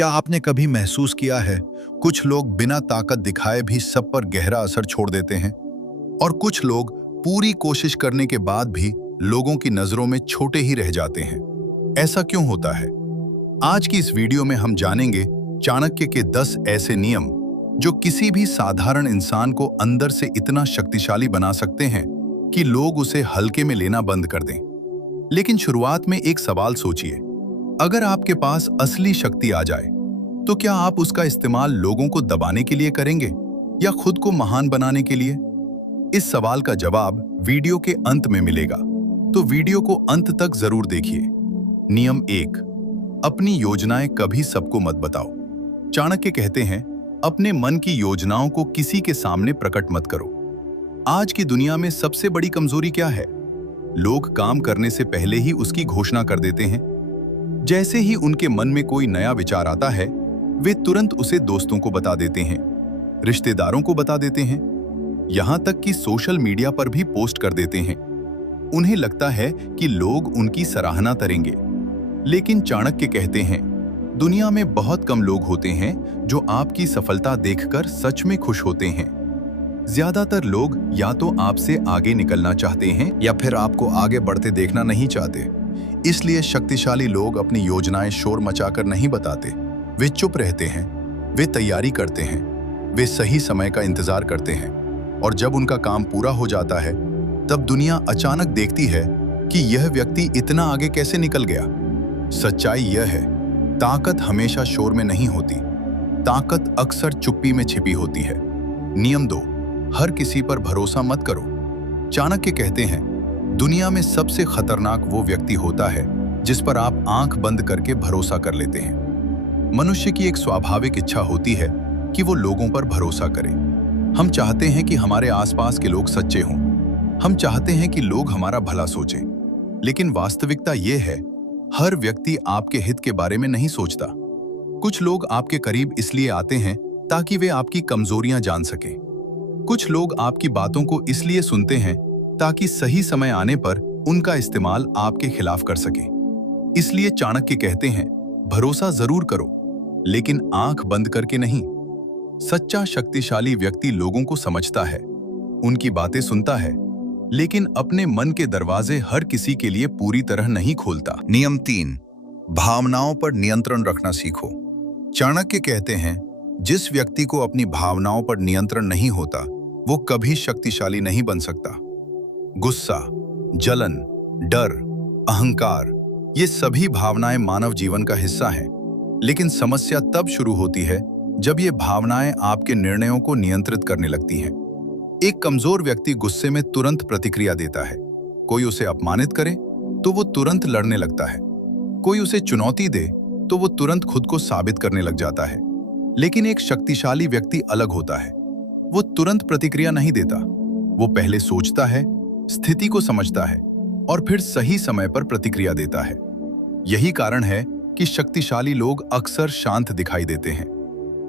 क्या आपने कभी महसूस किया है कुछ लोग बिना ताकत दिखाए भी सब पर गहरा असर छोड़ देते हैं और कुछ लोग पूरी कोशिश करने के बाद भी लोगों की नजरों में छोटे ही रह जाते हैं। ऐसा क्यों होता है? आज की इस वीडियो में हम जानेंगे चाणक्य के 10 ऐसे नियम जो किसी भी साधारण इंसान को अंदर से इतना शक्तिशाली बना सकते हैं कि लोग उसे हल्के में लेना बंद कर दें। लेकिन शुरुआत में एक सवाल सोचिए, अगर आपके पास असली शक्ति आ जाए तो क्या आप उसका इस्तेमाल लोगों को दबाने के लिए करेंगे या खुद को महान बनाने के लिए? इस सवाल का जवाब वीडियो के अंत में मिलेगा, तो वीडियो को अंत तक जरूर देखिए। नियम 1, अपनी योजनाएं कभी सबको मत बताओ। चाणक्य कहते हैं, अपने मन की योजनाओं को किसी के सामने प्रकट मत करो। आज की दुनिया में सबसे बड़ी कमजोरी क्या है? लोग काम करने से पहले ही उसकी घोषणा कर देते हैं। जैसे ही उनके मन में कोई नया विचार आता है, वे तुरंत उसे दोस्तों को बता देते हैं, रिश्तेदारों को बता देते हैं, यहां तक कि सोशल मीडिया पर भी पोस्ट कर देते हैं। उन्हें लगता है कि लोग उनकी सराहना करेंगे। लेकिन चाणक्य कहते हैं, दुनिया में बहुत कम लोग होते हैं जो आपकी सफलता देखकर सच में खुश होते हैं। ज्यादातर लोग या तो आपसे आगे निकलना चाहते हैं या फिर आपको आगे बढ़ते देखना नहीं चाहते। इसलिए शक्तिशाली लोग अपनी योजनाएं शोर मचाकर नहीं बताते। वे चुप रहते हैं, वे तैयारी करते हैं, वे सही समय का इंतजार करते हैं, और जब उनका काम पूरा हो जाता है तब दुनिया अचानक देखती है कि यह व्यक्ति इतना आगे कैसे निकल गया। सच्चाई यह है, ताकत हमेशा शोर में नहीं होती, ताकत अक्सर चुप्पी में छिपी होती है। नियम 2, हर किसी पर भरोसा मत करो। चाणक्य कहते हैं, दुनिया में सबसे खतरनाक वो व्यक्ति होता है जिस पर आप आंख बंद करके भरोसा कर लेते हैं। मनुष्य की एक स्वाभाविक इच्छा होती है कि वो लोगों पर भरोसा करे। हम चाहते हैं कि हमारे आसपास के लोग सच्चे हों, हम चाहते हैं कि लोग हमारा भला सोचें। लेकिन वास्तविकता ये है, हर व्यक्ति आपके हित के बारे में नहीं सोचता। कुछ लोग आपके करीब इसलिए आते हैं ताकि वे आपकी कमजोरियां जान सकें। कुछ लोग आपकी बातों को इसलिए सुनते हैं ताकि सही समय आने पर उनका इस्तेमाल आपके खिलाफ कर सकें। इसलिए चाणक्य कहते हैं, भरोसा जरूर करो, लेकिन आंख बंद करके नहीं। सच्चा शक्तिशाली व्यक्ति लोगों को समझता है, उनकी बातें सुनता है, लेकिन अपने मन के दरवाजे हर किसी के लिए पूरी तरह नहीं खोलता। नियम 3, भावनाओं पर नियंत्रण रखना सीखो। चाणक्य कहते हैं, जिस व्यक्ति को अपनी भावनाओं पर नियंत्रण नहीं होता, वो कभी शक्तिशाली नहीं बन सकता। गुस्सा, जलन, डर, अहंकार, ये सभी भावनाएं मानव जीवन का हिस्सा हैं। लेकिन समस्या तब शुरू होती है जब ये भावनाएं आपके निर्णयों को नियंत्रित करने लगती हैं। एक कमजोर व्यक्ति गुस्से में तुरंत प्रतिक्रिया देता है। कोई उसे अपमानित करे तो वो तुरंत लड़ने लगता है, कोई उसे चुनौती दे तो वो तुरंत खुद को साबित करने लग जाता है। लेकिन एक शक्तिशाली व्यक्ति अलग होता है। वो तुरंत प्रतिक्रिया नहीं देता, वो पहले सोचता है, स्थिति को समझता है और फिर सही समय पर प्रतिक्रिया देता है। यही कारण है कि शक्तिशाली लोग अक्सर शांत दिखाई देते हैं।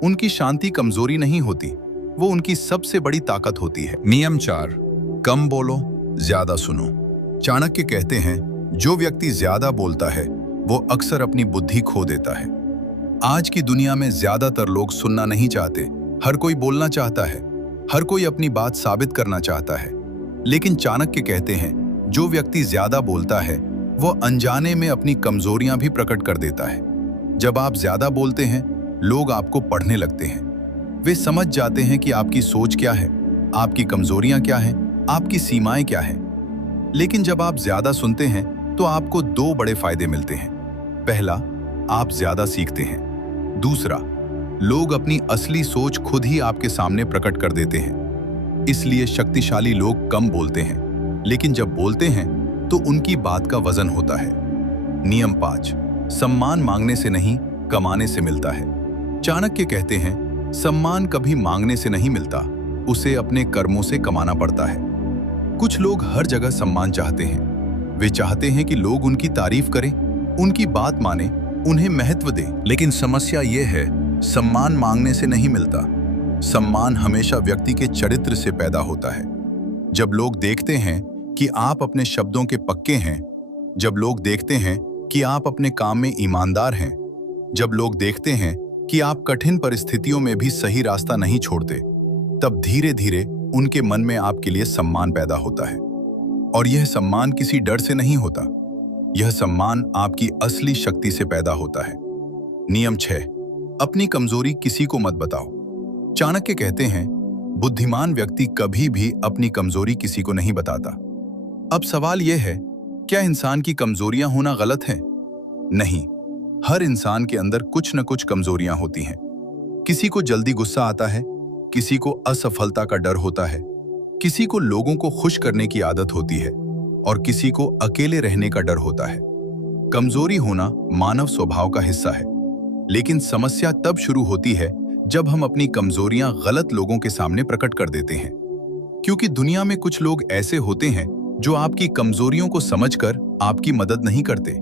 उनकी शांति कमजोरी नहीं होती, वो उनकी सबसे बड़ी ताकत होती है। नियम 4, कम बोलो, ज्यादा सुनो। चाणक्य कहते हैं, जो व्यक्ति ज्यादा बोलता है वो अक्सर अपनी बुद्धि खो देता है। आज की दुनिया में ज्यादातर लोग सुनना नहीं चाहते। हर कोई बोलना चाहता है, हर कोई अपनी बात साबित करना चाहता है। लेकिन चाणक्य कहते हैं, जो व्यक्ति ज्यादा बोलता है वो अनजाने में अपनी कमजोरियां भी प्रकट कर देता है। जब आप ज्यादा बोलते हैं, लोग आपको पढ़ने लगते हैं। वे समझ जाते हैं कि आपकी सोच क्या है, आपकी कमजोरियां क्या हैं, आपकी सीमाएं क्या हैं। लेकिन जब आप ज्यादा सुनते हैं तो आपको 2 बड़े फायदे मिलते हैं। पहला, आप ज्यादा सीखते हैं। दूसरा, लोग अपनी असली सोच खुद ही आपके सामने प्रकट कर देते हैं। इसलिए शक्तिशाली लोग कम बोलते हैं, लेकिन जब बोलते हैं तो उनकी बात का वजन होता है। नियम 5, सम्मान मांगने से नहीं, कमाने से मिलता है। चाणक्य कहते हैं, सम्मान कभी मांगने से नहीं मिलता, उसे अपने कर्मों से कमाना पड़ता है। कुछ लोग हर जगह सम्मान चाहते हैं। वे चाहते हैं कि लोग उनकी तारीफ करें, उनकी बात माने, उन्हें महत्व दें। लेकिन समस्या ये है, सम्मान मांगने से नहीं मिलता। सम्मान हमेशा व्यक्ति के चरित्र से पैदा होता है। जब लोग देखते हैं कि आप अपने शब्दों के पक्के हैं, जब लोग देखते हैं कि आप अपने काम में ईमानदार हैं, जब लोग देखते हैं कि आप कठिन परिस्थितियों में भी सही रास्ता नहीं छोड़ते, तब धीरे धीरे उनके मन में आपके लिए सम्मान पैदा होता है। और यह सम्मान किसी डर से नहीं होता, यह सम्मान आपकी असली शक्ति से पैदा होता है। नियम 6, अपनी कमजोरी किसी को मत बताओ। चाणक्य कहते हैं, बुद्धिमान व्यक्ति कभी भी अपनी कमजोरी किसी को नहीं बताता। अब सवाल यह है, क्या इंसान की कमजोरियां होना गलत है? नहीं, हर इंसान के अंदर कुछ न कुछ कमजोरियां होती हैं। किसी को जल्दी गुस्सा आता है, किसी को असफलता का डर होता है, किसी को लोगों को खुश करने की आदत होती है और किसी को अकेले रहने का डर होता है। कमजोरी होना मानव स्वभाव का हिस्सा है, लेकिन समस्या तब शुरू होती है जब हम अपनी कमजोरियां गलत लोगों के सामने प्रकट कर देते हैं। क्योंकि दुनिया में कुछ लोग ऐसे होते हैं जो आपकी कमजोरियों को समझकर आपकी मदद नहीं करते,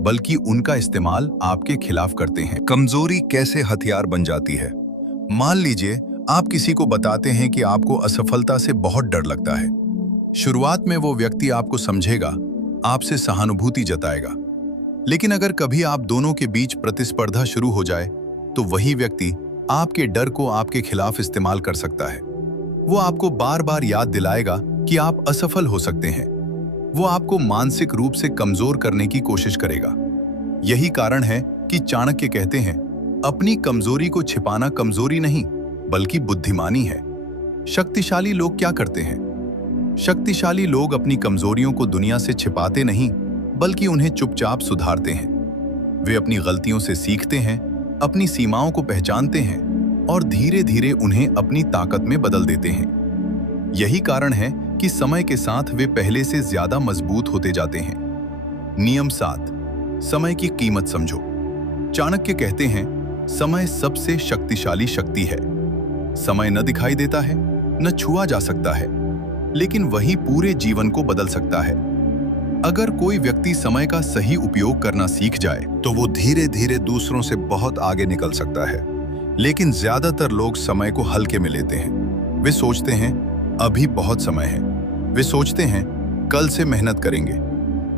बल्कि उनका इस्तेमाल आपके खिलाफ करते हैं। कमजोरी कैसे हथियार बन जाती है? मान लीजिए आप किसी को बताते हैं कि आपको असफलता से बहुत डर लगता है। शुरुआत में वो व्यक्ति आपको समझेगा, आपसे सहानुभूति जताएगा, लेकिन अगर कभी आप दोनों के बीच प्रतिस्पर्धा शुरू हो जाए तो वही व्यक्ति आपके डर को आपके खिलाफ इस्तेमाल कर सकता है। वो आपको बार बार याद दिलाएगा कि आप असफल हो सकते हैं। वो आपको मानसिक रूप से कमजोर करने की कोशिश करेगा। यही कारण है कि चाणक्य कहते हैं, अपनी कमजोरी को छिपाना कमजोरी नहीं, बल्कि बुद्धिमानी है। शक्तिशाली लोग क्या करते हैं? शक्तिशाली लोग अपनी कमजोरियों को दुनिया से छिपाते नहीं, बल्कि उन्हें चुपचाप सुधारते हैं। वे अपनी गलतियों से सीखते हैं, अपनी सीमाओं को पहचानते हैं और धीरे धीरे उन्हें अपनी ताकत में बदल देते हैं। यही कारण है कि समय के साथ वे पहले से ज्यादा मजबूत होते जाते हैं। नियम 7, समय की कीमत समझो। चाणक्य कहते हैं, समय सबसे शक्तिशाली शक्ति है। समय न दिखाई देता है, न छुआ जा सकता है, लेकिन वही पूरे जीवन को बदल सकता है। अगर कोई व्यक्ति समय का सही उपयोग करना सीख जाए तो वो धीरे धीरे दूसरों से बहुत आगे निकल सकता है। लेकिन ज्यादातर लोग समय को हल्के में लेते हैं। वे सोचते हैं अभी बहुत समय है, वे सोचते हैं कल से मेहनत करेंगे,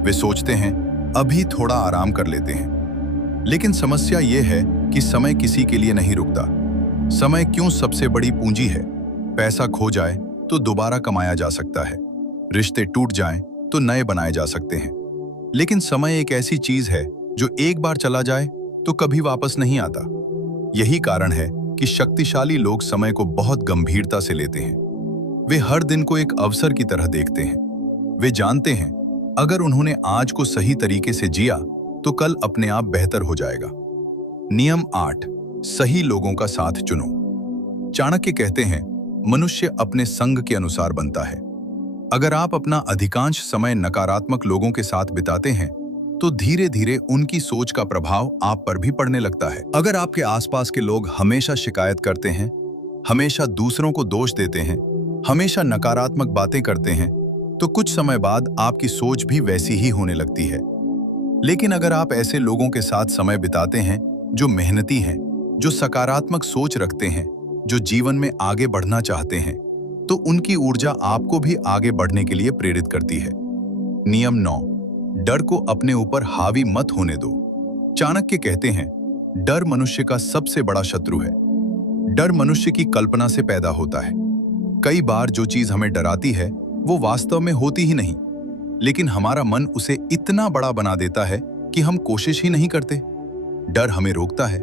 वे सोचते हैं अभी थोड़ा आराम कर लेते हैं। लेकिन समस्या यह है कि समय किसी के लिए नहीं रुकता। समय क्यों सबसे बड़ी पूंजी है। पैसा खो जाए तो दोबारा कमाया जा सकता है, रिश्ते टूट जाएं तो नए बनाए जा सकते हैं, लेकिन समय एक ऐसी चीज है जो एक बार चला जाए तो कभी वापस नहीं आता। यही कारण है कि शक्तिशाली लोग समय को बहुत गंभीरता से लेते हैं। वे हर दिन को एक अवसर की तरह देखते हैं। वे जानते हैं अगर उन्होंने आज को सही तरीके से जिया तो कल अपने आप बेहतर हो जाएगा। नियम 8, सही लोगों का साथ चुनो। चाणक्य कहते हैं, मनुष्य अपने संग के अनुसार बनता है। अगर आप अपना अधिकांश समय नकारात्मक लोगों के साथ बिताते हैं तो धीरे धीरे उनकी सोच का प्रभाव आप पर भी पड़ने लगता है। अगर आपके आसपास के लोग हमेशा शिकायत करते हैं, हमेशा दूसरों को दोष देते हैं, हमेशा नकारात्मक बातें करते हैं, तो कुछ समय बाद आपकी सोच भी वैसी ही होने लगती है। लेकिन अगर आप ऐसे लोगों के साथ समय बिताते हैं जो मेहनती हैं, जो सकारात्मक सोच रखते हैं, जो जीवन में आगे बढ़ना चाहते हैं, तो उनकी ऊर्जा आपको भी आगे बढ़ने के लिए प्रेरित करती है। नियम 9, डर को अपने ऊपर हावी मत होने दो। चाणक्य कहते हैं, डर मनुष्य का सबसे बड़ा शत्रु है। डर मनुष्य की कल्पना से पैदा होता है। कई बार जो चीज हमें डराती है वो वास्तव में होती ही नहीं, लेकिन हमारा मन उसे इतना बड़ा बना देता है कि हम कोशिश ही नहीं करते। डर हमें रोकता है,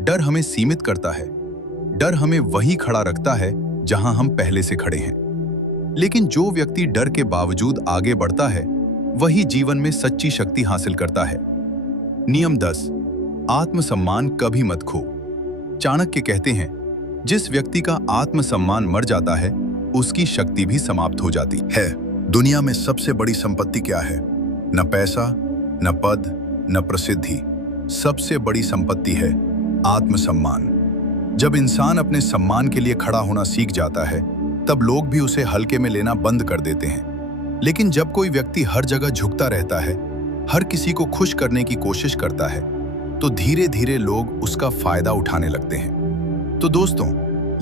डर हमें सीमित करता है, डर हमें वहीं खड़ा रखता है जहां हम पहले से खड़े हैं। लेकिन जो व्यक्ति डर के बावजूद आगे बढ़ता है वही जीवन में सच्ची शक्ति हासिल करता है। नियम 10, आत्मसम्मान कभी मत खो। चाणक्य कहते हैं, जिस व्यक्ति का आत्मसम्मान मर जाता है उसकी शक्ति भी समाप्त हो जाती है। दुनिया में सबसे बड़ी संपत्ति क्या है? न पैसा, न पद, न प्रसिद्धि। सबसे बड़ी संपत्ति है आत्मसम्मान। जब इंसान अपने सम्मान के लिए खड़ा होना सीख जाता है तब लोग भी उसे हल्के में लेना बंद कर देते हैं। लेकिन जब कोई व्यक्ति हर जगह झुकता रहता है, हर किसी को खुश करने की कोशिश करता है, तो धीरे धीरे लोग उसका फायदा उठाने लगते हैं। तो दोस्तों,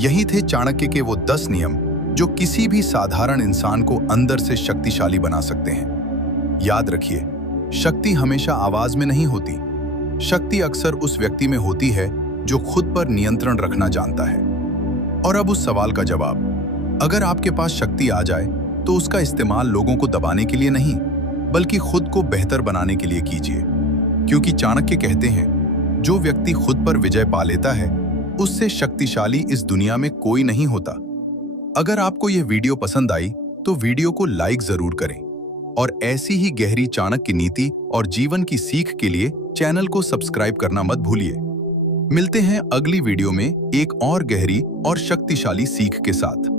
यही थे चाणक्य के वो 10 नियम जो किसी भी साधारण इंसान को अंदर से शक्तिशाली बना सकते हैं। याद रखिए, शक्ति हमेशा आवाज में नहीं होती, शक्ति अक्सर उस व्यक्ति में होती है जो खुद पर नियंत्रण रखना जानता है। और अब उस सवाल का जवाब, अगर आपके पास शक्ति आ जाए तो उसका इस्तेमाल लोगों को दबाने के लिए नहीं, बल्कि खुद को बेहतर बनाने के लिए कीजिए। क्योंकि चाणक्य कहते हैं, जो व्यक्ति खुद पर विजय पा लेता है उससे शक्तिशाली इस दुनिया में कोई नहीं होता। अगर आपको यह वीडियो पसंद आई तो वीडियो को लाइक जरूर करें और ऐसी ही गहरी चाणक्य नीति और जीवन की सीख के लिए चैनल को सब्सक्राइब करना मत भूलिए। मिलते हैं अगली वीडियो में एक और गहरी और शक्तिशाली सीख के साथ।